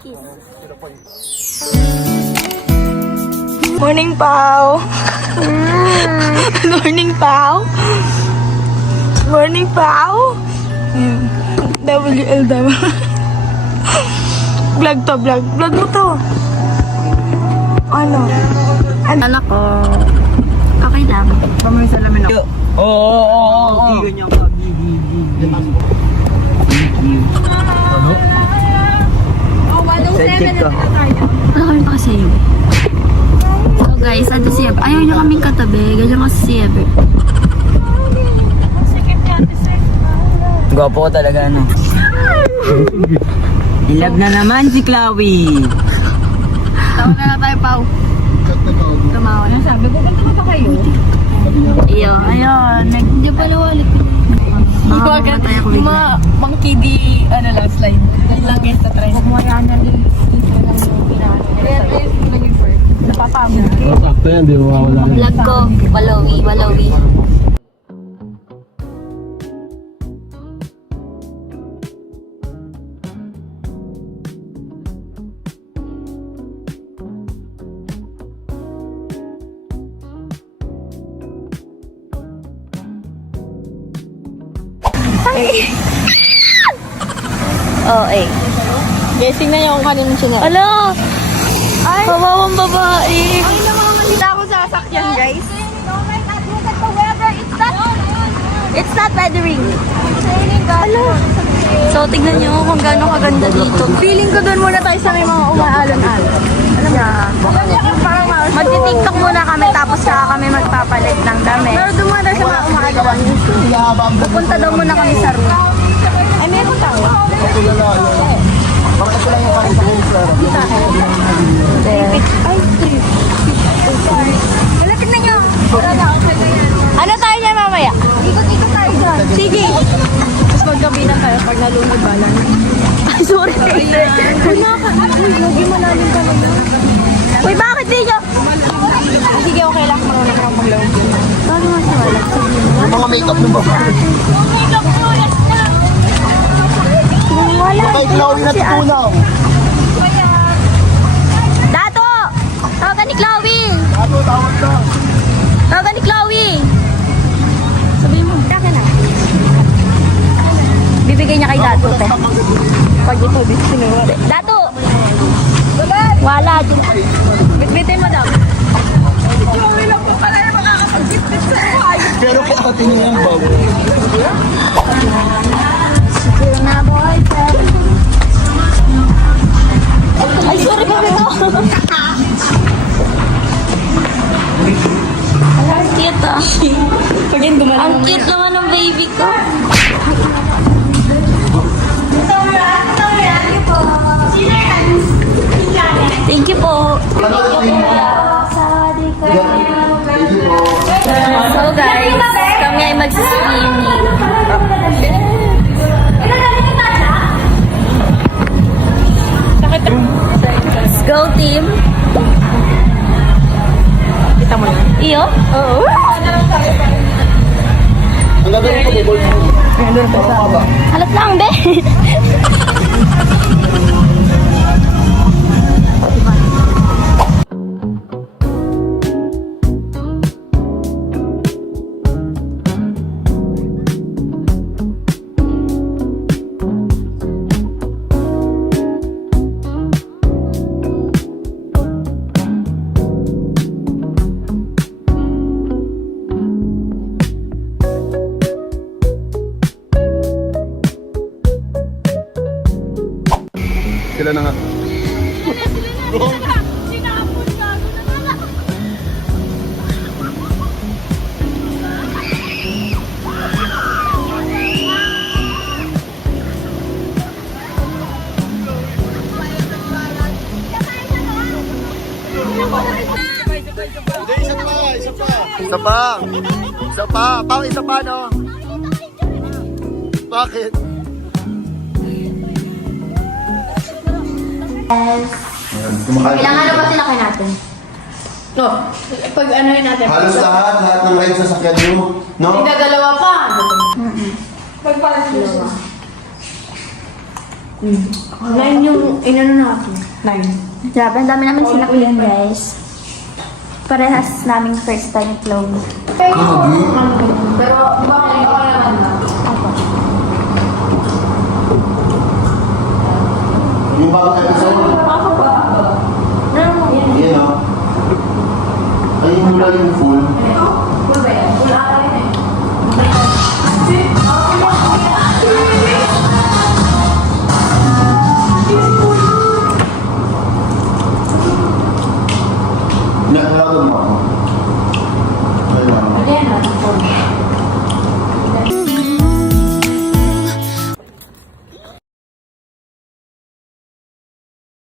Kiss. Morning, Pao. Morning, Pao. Morning, Pao. WLW. Vlog to, vlog. Vlog mo to. Ano? Anak ko. Okay lang. Pamay sa lamin ako. Oo. Ano? Sidekick ka. Wala kami pa kasi. So guys, ando si Ever. Ayaw niya kaming katabi. Ganyan kasi si Ever. Gwapo ko talaga, ano? Ilab na naman si Chloe. Tawag na lang tayo, Pao. Tumawa na. Sabi ko, ganito pa kayo? Iyo, ayun. Hindi pala walit. Mga monkey di, ano lang, slide. Dahil lang guys, na try. Kumaya na rin. Napapamod. Sakto yan, di mawawala na. Vlog ko. Walawi. Oh, eh. Guys, tingnan niyo kung kanino siya na. Ala! Ay! Kawawang babae. Ay, namamalita ako sa sasakyan, guys. Oh my God, look at the weather. It's not weathering. Ala. So, tignan nyo kung gaano kaganda dito. Feeling ko doon muna tayo sa may mga umaalon-alon. Alam mo? Parang Magti-tiktok muna kami tapos saka kami magpapalit ng damit. Pero doon muna tayo sa mga umaalon. Pupunta daw muna kami sa room. Ay, meron tayo. Wala, tignan nyo. Ano tayo niya mamaya? Ikot-ikot tayo dyan. Sige. Tapos magkabinan tayo pag nalunod balan. Ay, sorry. Uy, lagi malalim ka naman. Uy, bakit di nyo? Sige, okay lang. Marunong ka maglawag. Paano nga siya wala? Mga makeup ng babae. Wala. Kay Chloe na tutunaw. Dato! Tawagan ni Chloe! Ano, tawag na. Tawagan ni Chloe! Sabihin mo. Daka na. Bibigay niya kay Dato, te. Pag ito, dito sinuwa. Dato! Wala. Bitbitin mo daw. Chloe lang po pala yung makakapag-bitbit sa buhay. Pero po atin yung bag. Sige na, boyfriend. Ay, sorry kami to. Ang cute ah. Pag yan gumalang. Ang cute naman ng baby ko. Thank you po. So guys, kami ay magsiswimming. Let's go team. Kita mo na. Iyo? Oo. Ang gagawin ko, bubol mo. Halat lang, be. Sila na nga. Isa pa. Pang isa pa, no? Bakit? Kailangan na ba sinakay natin? No, pag ano yun natin. Halos lahat ng rides sa sakyan nyo, no? Gagalawa pa. Pag parang 9 yung inano natin. 9. Grabe, ang dami namin sinakyan, guys. Parehas naming first time itlog. Pero bakit ikaw naman na? Yung bagong episode? Yan o. Ay, yung mula yung full. Full ba yan? Full ata rin eh. Nakalaban mo ako.